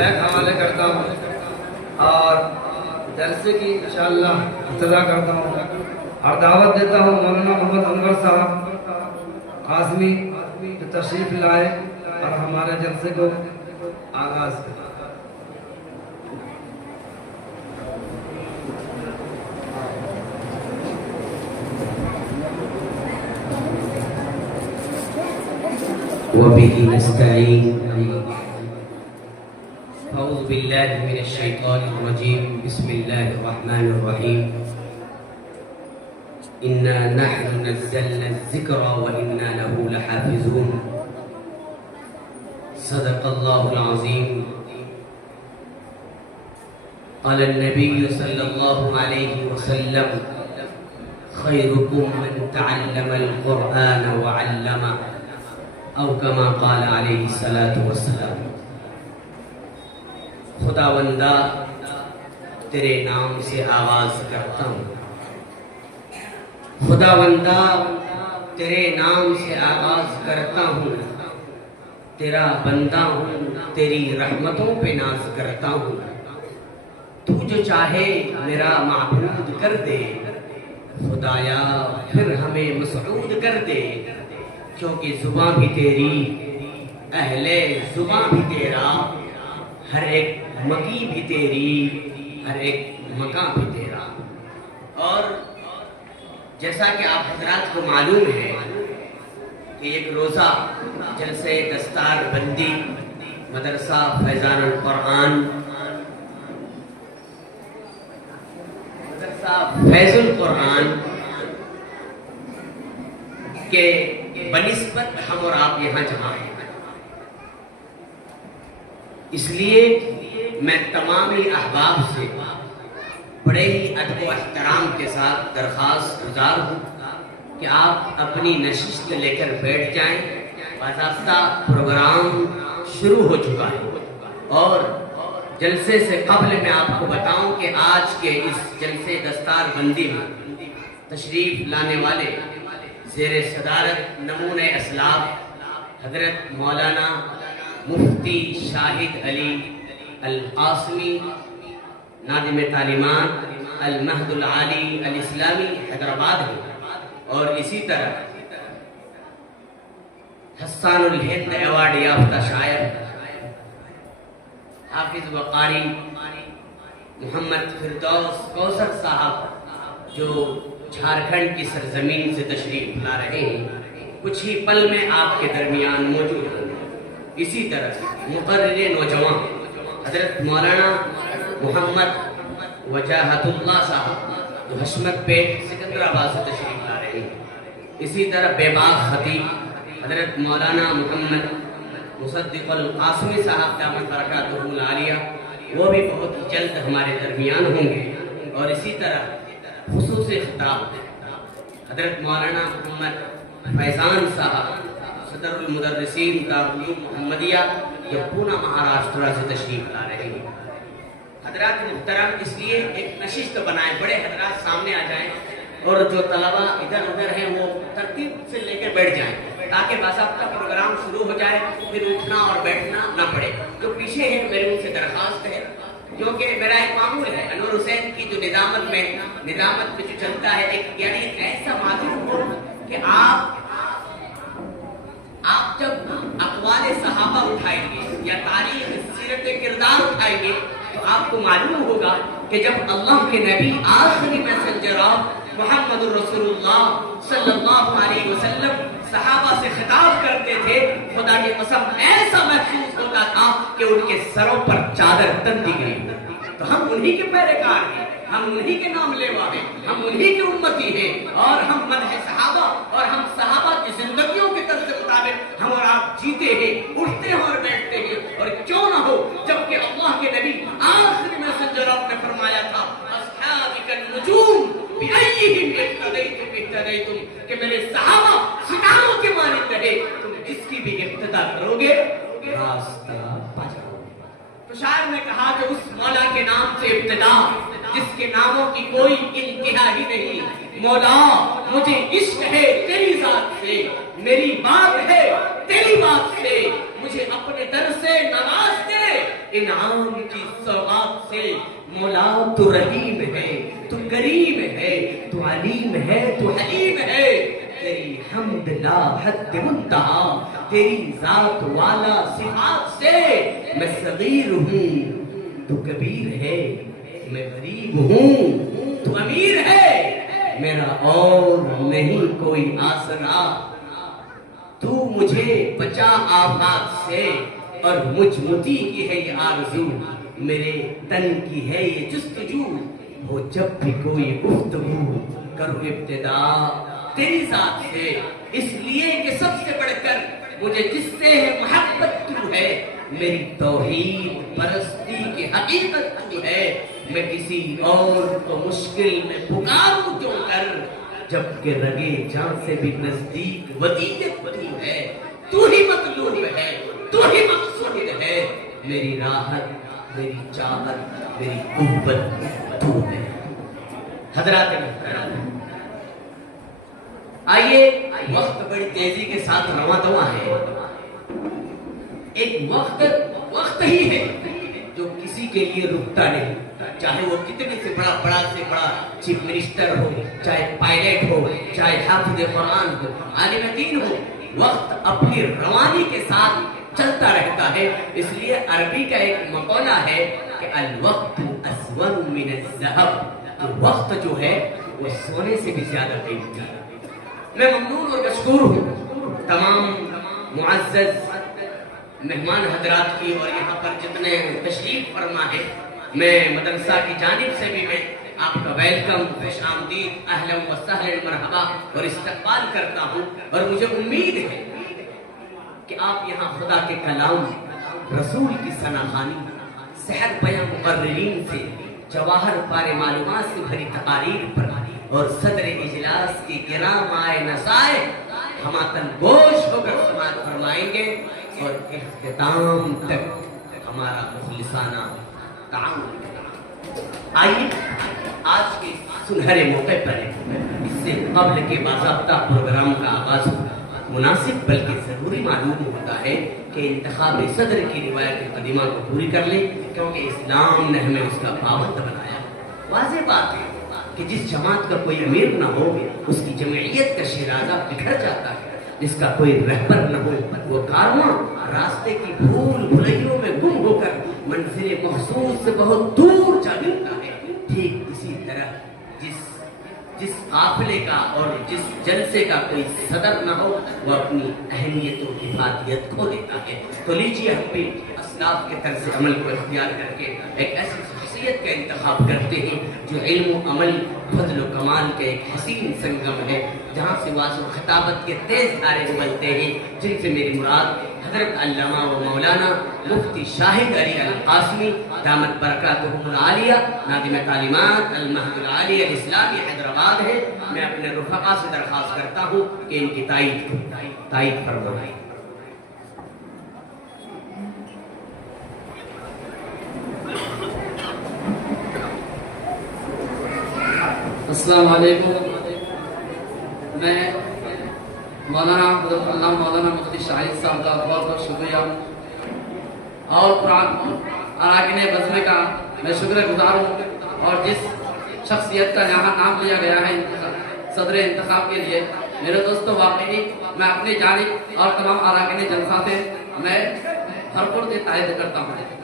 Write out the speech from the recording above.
Back حوالے کرتا ہوں اور جلسے کی انشاءاللہ ابتدا کرتا ہوں اور دعوت دیتا ہوں مولانا محمد انور صاحب قاسمی جو تشریف لائے اور ہمارے جلسے کو آغاز کریں۔ وبه نستعين أعوذ بالله من الشيطان الرجيم بسم الله الرحمن الرحيم إنا نحن نزلنا الذكر وإنا له لحافظون صدق الله العظيم قال النبي صلى الله عليه وسلم خيركم من تعلم القرآن وعلمه او کما قال علیہ الصلوۃ والسلام۔ خداوندہ تیرے نام سے آغاز کرتا ہوں، خداوندہ تیرے نام سے آغاز کرتا ہوں، تیرا بندہ ہوں، تیری رحمتوں پہ ناز کرتا ہوں، تو جو چاہے میرا معبود کر دے، خدایا پھر ہمیں مسعود کر دے، کیونکہ زباں بھی تیری، اہل زباں بھی تیرا، ہر ایک مکی بھی تیری، ہر ایک مکان بھی تیرا۔ اور جیسا کہ آپ حضرات کو معلوم ہے کہ ایک روزہ جلسے دستار بندی مدرسہ فیضان القرآن، مدرسہ فیض القرآن کے بنسبت ہم اور آپ یہاں جمع ہیں، اس لیے میں تمامی احباب سے بڑے ہی ادب و احترام کے ساتھ درخواست گزار ہوں کہ آپ اپنی نشست لے کر بیٹھ جائیں۔ باضابطہ پروگرام شروع ہو چکا ہے اور جلسے سے قبل میں آپ کو بتاؤں کہ آج کے اس جلسے دستار بندی میں تشریف لانے والے زیر صدارت نمونۂ اسلاف حضرت مولانا مفتی شاہد علی القاسمی ناظم تعلیمات المہد العالی الاسلامی حیدرآباد ہے، اور اسی طرح حسان الہند ایوارڈ یافتہ شاعر حافظ وقاری محمد فردوس کوثر صاحب جو جھارکھنڈ کی سرزمین سے تشریف لا رہے ہیں، کچھ ہی پل میں آپ کے درمیان موجود ہیں۔ اسی طرح مقرر نوجوان حضرت مولانا محمد وجاہت اللہ صاحب جو حشمت پیٹ سکندرآباد سے تشریف لا رہے ہیں۔ اسی طرح بے باک خطیب حضرت مولانا محمد مصدق القاسمی صاحب دامت برکاتہ العالیہ، وہ بھی بہت ہی جلد ہمارے درمیان ہوں گے۔ اور اسی طرح خصوصی خطاب حضرت مولانا محمد فیضان صاحب صدر المدرسین دارالعلوم محمدیہ جو پونا مہاراشٹرا سے تشریف لا رہے ہیں۔ حضرات محترم، اس لیے ایک نشست بنائیں، بڑے حضرات سامنے آ جائیں اور جو طلبہ ادھر ادھر ہیں وہ ترتیب سے لے کر بیٹھ جائیں تاکہ باضابطہ پروگرام شروع ہو جائے، پھر اٹھنا اور بیٹھنا نہ پڑے۔ جو پیچھے ہیں میری ان سے درخواست ہے، کیونکہ میرا ایک معمول ہے انور حسین کی جو نظامت میں جو چلتا ہے، ایک یعنی ایسا معذور ہو کہ آپ جب اقوال صحابہ اٹھائیں گے یا تاریخ سیرت کردار اٹھائیں گے تو آپ کو معلوم ہوگا کہ جب اللہ کے نبی آخری میسنجر محمد الرسول اللہ صلی اللہ علیہ وسلم صحابہ سے خطاب کرتے تھے، خدا کی قسم ایسا محسوس ہوتا تھا کہ ان کے سروں پر چادر تن دی گئی۔ تو ہم انہی کے پیروکار ہیں، ہم انہی کے نام لیوا ہیں، ہم انہی کے امتی ہیں، اور ہم مدح صحابہ اور ہم صحابہ کی زندگیوں کے طرز مطابق ہم اور آپ جیتے ہیں، اٹھتے ہیں اور بیٹھتے ہیں۔ اور کیوں نہ ہو، جبکہ اللہ کے نبی آخری میسنجر آپ نے فرمایا تھا اصحابک النجوم بأیہم اقتدیتم اقتدیتم، کہ میرے صحابہ ستاروں کے مانند رہے، تم جس کی بھی اقتدا کرو گے راستہ پا جاؤ گے۔ تو شاعر نے کہا کہ اس مولا کے نام سے ابتدا جس کے ناموں کی کوئی انتہا ہی نہیں، مولا مجھے عشق ہے تیری ذات سے، میری بات ہے تیری بات سے، مجھے اپنے در سے نواز دے، انعام کی سوغات سے مولا تو رحیم ہے، تو کریم ہے، تو علیم ہے، تو حلیم ہے، تیری حمد لا حد منتہا، تیری ذات والا صفات سے میں صغیر ہوں، تو کبیر ہے، میں غریب ہوں، تو امیر ہے، میرا اور نہیں کوئی آسرا، تو مجھے بچا آفات سے، اور مجھ متی کی ہے یہ آرزو، میرے تن کی ہے یہ جستجو، ہو جب بھی کوئی گفتگو کرو ابتدا تیری ذات سے، اس لیے کہ سب سے بڑھ کر مجھے جس سے ہے محبت تو ہے، میری توحید پرستی کی حقیقت تو ہے، میں کسی اور کو مشکل میں پکاروں کیوں کر، جبکہ رگے جان سے بھی نزدیک ودیعت تو ہے، تو ہی مطلوب ہے، تو ہی مقصود ہے، میری راحت، میری چاہت، میری قوت تو ہے۔ حضرات محترم، آئیے، وقت بڑی تیزی کے ساتھ رواں دواں ہے، ایک وقت ہی ہے جو کسی کے لیے رکتا نہیں، چاہے وہ کتنے سے بڑا سے بڑا چیف منسٹر ہو، چاہے پائلٹ ہو، چاہے حافظ قرآن ہو، عالم دین ہو، وقت اپنی روانی کے ساتھ چلتا رہتا ہے۔ اس لیے عربی کا ایک مقولہ ہے کہ الوقت اسود من الذهب، کہ وقت جو ہے وہ سونے سے بھی زیادہ قیمتی ہے۔ میں ممنون اور مشکور ہوں تمام معزز مہمان حضرات کی، اور یہاں پر جتنے تشریف فرما ہے، میں مدرسہ کی جانب سے بھی میں آپ کا ویلکم، خوش آمدید، اہلا و سہلا، مرحبا اور استقبال کرتا ہوں، اور مجھے امید ہے کہ آپ یہاں خدا کے کلام، رسول کی ثناخوانی، صحت بیان مقررین سے، جواہر پارے معلومات سے بھری تقاریر پر، اور صدر اجلاس کی گرام آئے نسائے ہماتن گوش ہو کر سماعت فرمائیں گے، اور اختتام تک ہمارا مخلصانہ تعاون۔ آئیے، آج کے سنہرے موقع پر اس سے قبل کے باضابطہ پروگرام کا آغاز مناسب بلکہ ضروری معلوم ہوتا ہے کہ انتخاب صدر کی روایت قدیمہ کو پوری کر لیں، کیونکہ اسلام نے ہمیں اس کا پابند بنایا۔ واضح بات ہے کہ جس جماعت کا کوئی امیر نہ ہو، اس کی جمعیت کا شیرازہ بکھر جاتا ہے، جس کا کوئی رہبر نہ ہو، وہ کارواں راستے کی بھول بھلائیوں میں گم ہو کر منزل مخصوص سے بہت دور جا ملتا ہے۔ ٹھیک اسی طرح جس قافلے کا اور جس جلسے کا کوئی صدر نہ ہو، وہ اپنی اہمیت و افادیت کھو دیتا ہے۔ تو لیجیے، ہم بھی اسلاف کے طرز عمل کو اختیار کر کے ایک ایسی شخصیت کا انتخاب کرتے ہیں جو علم و عمل، فضل و کمال کے ایک حسین سنگم ہے، جہاں سے واضح و خطابت کے تیز دھارے ابلتے ہیں، جن سے میری مراد حضرت علامہ و مولانا مفتی شاہد علی القاسمی دامت برکاتہم العالیہ، ناظم تعلیمات المہد العالی الاسلامی حیدرآباد ہے۔ میں اپنے رفقا سے درخواست کرتا ہوں کہ ان کی تائید فرمائیں۔ السلام علیکم، میں مولانا حضرت علامہ مولانا مفتی شاہد صاحب کا بہت بہت شکریہ، اور قرآن اراکین بزم کا میں شکر گزار ہوں، اور جس شخصیت کا یہاں نام لیا گیا ہے صدر انتخاب کے لیے، میرے دوستو، واقعی میں اپنی جانب اور تمام اراکین جلسہ سے میں بھرپور تائید کرتا ہوں۔